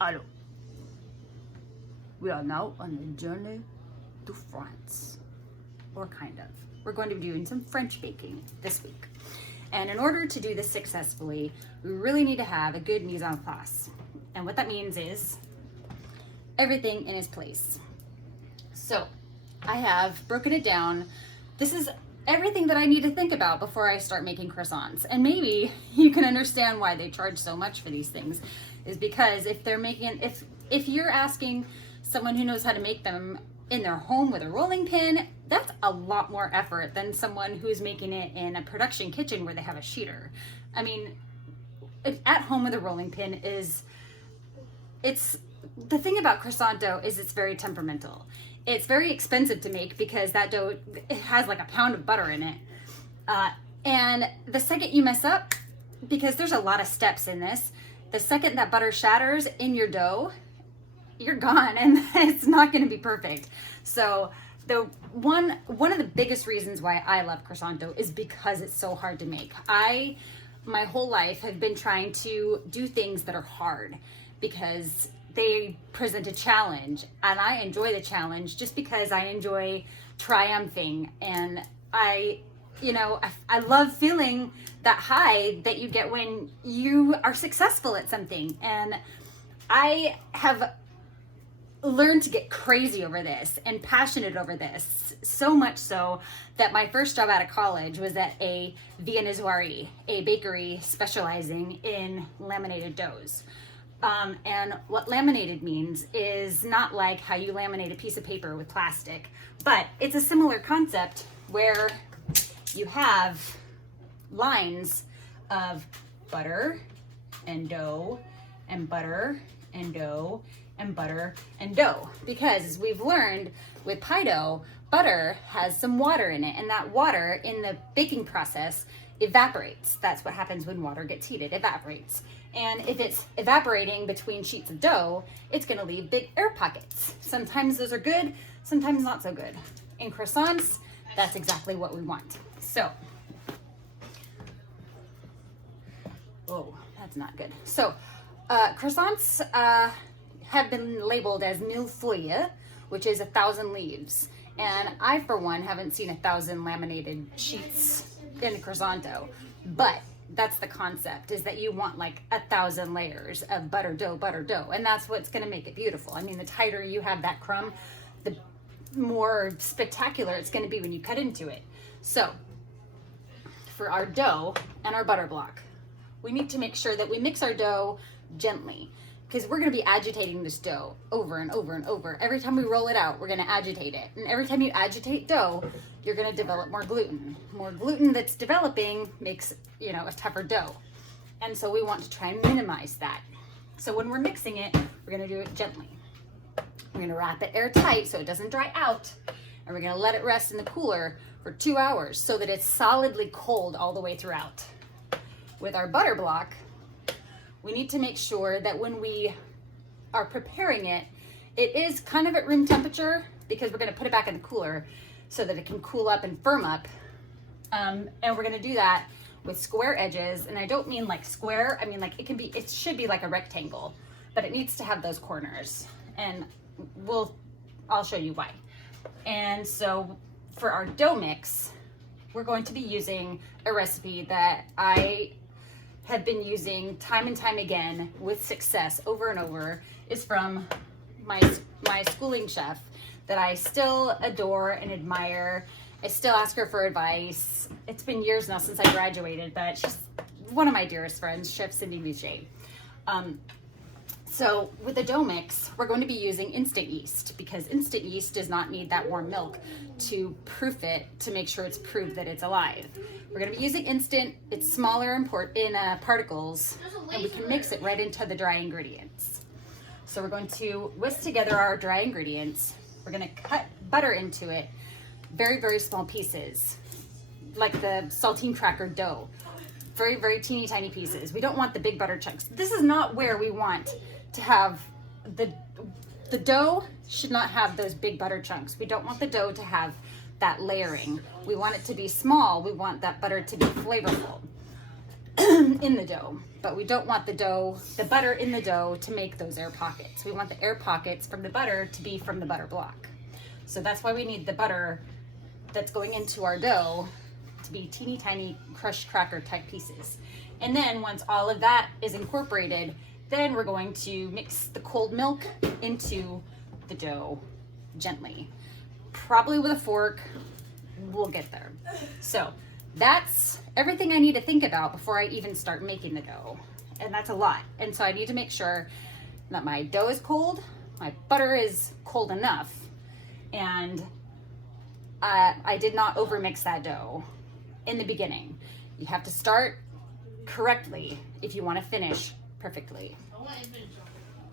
Allô. We are now on a journey to France, or kind of. We're going to be doing some French baking this week. And in order to do this successfully, we really need to have a good mise en place. And what that means is everything in its place. So I have broken it down. This is everything that I need to think about before I start making croissants. And maybe you can understand why they charge so much for these things, is because if you're asking someone who knows how to make them in their home with a rolling pin, that's a lot more effort than someone who's making it in a production kitchen where they have a sheeter. I mean, at home with a rolling pin it's the thing about croissant dough is it's very temperamental. It's very expensive to make because that dough, it has like a pound of butter in it. And the second you mess up, because there's a lot of steps in this, the second that butter shatters in your dough, you're gone and it's not going to be perfect. So the one of the biggest reasons why I love croissant dough is because it's so hard to make. My whole life have been trying to do things that are hard because they present a challenge, and I enjoy the challenge just because I enjoy triumphing, and I love feeling that high that you get when you are successful at something. And I have learned to get crazy over this and passionate over this, so much so that my first job out of college was at a viennoiserie, a bakery specializing in laminated doughs. And what laminated means is not like how you laminate a piece of paper with plastic, but it's a similar concept where you have lines of butter and dough and butter and dough and butter and dough. Because as we've learned with pie dough, butter has some water in it, and that water in the baking process evaporates. That's what happens when water gets heated, evaporates. And if it's evaporating between sheets of dough, it's gonna leave big air pockets. Sometimes those are good, sometimes not so good. In croissants, that's exactly what we want. So, oh, that's not good. So, croissants have been labeled as millefeuille, which is 1,000 leaves. And I, for one, haven't seen 1,000 laminated sheets in the croissant dough. But that's the concept, is that you want like 1,000 layers of butter dough. And that's what's gonna make it beautiful. I mean, the tighter you have that crumb, the more spectacular it's gonna be when you cut into it. So, for our dough and our butter block, we need to make sure that we mix our dough gently, because we're going to be agitating this dough over and over and over. Every time we roll it out, we're going to agitate it. And every time you agitate dough, you're going to develop more gluten. More gluten that's developing makes, a tougher dough. And so we want to try and minimize that. So when we're mixing it, we're going to do it gently. We're going to wrap it airtight so it doesn't dry out. And we're going to let it rest in the cooler for 2 hours so that it's solidly cold all the way throughout. With our butter block, we need to make sure that when we are preparing it, it is kind of at room temperature, because we're going to put it back in the cooler so that it can cool up and firm up. And we're going to do that with square edges. And I don't mean like square, I mean like it should be like a rectangle, but it needs to have those corners. And I'll show you why. And so for our dough mix, we're going to be using a recipe that I have been using time and time again with success over and over. Is from my schooling chef that I still adore and admire. I still ask her for advice. It's been years now since I graduated, but she's one of my dearest friends, Chef Cindy Boucher. So with the dough mix, we're going to be using instant yeast, because instant yeast does not need that warm milk to proof it, to make sure it's proved that it's alive. We're going to be using instant. It's smaller in particles, and we can mix it right into the dry ingredients. So we're going to whisk together our dry ingredients. We're going to cut butter into it, very, very small pieces, like the saltine cracker dough. Very, very teeny tiny pieces. We don't want the big butter chunks. This is not where we want to have the dough should not have those big butter chunks. We don't want the dough to have that layering. We want it to be small. We want that butter to be flavorful. in the dough, but we don't want the butter in the dough to make those air pockets. We want the air pockets from the butter to be from the butter block. So that's why we need the butter that's going into our dough to be teeny tiny crushed cracker type pieces. And then once all of that is incorporated, then we're going to mix the cold milk into the dough gently, probably with a fork. We'll get there. So that's everything I need to think about before I even start making the dough. And that's a lot. And so I need to make sure that my dough is cold, my butter is cold enough, and I did not overmix that dough in the beginning. You have to start correctly if you want to finish perfectly.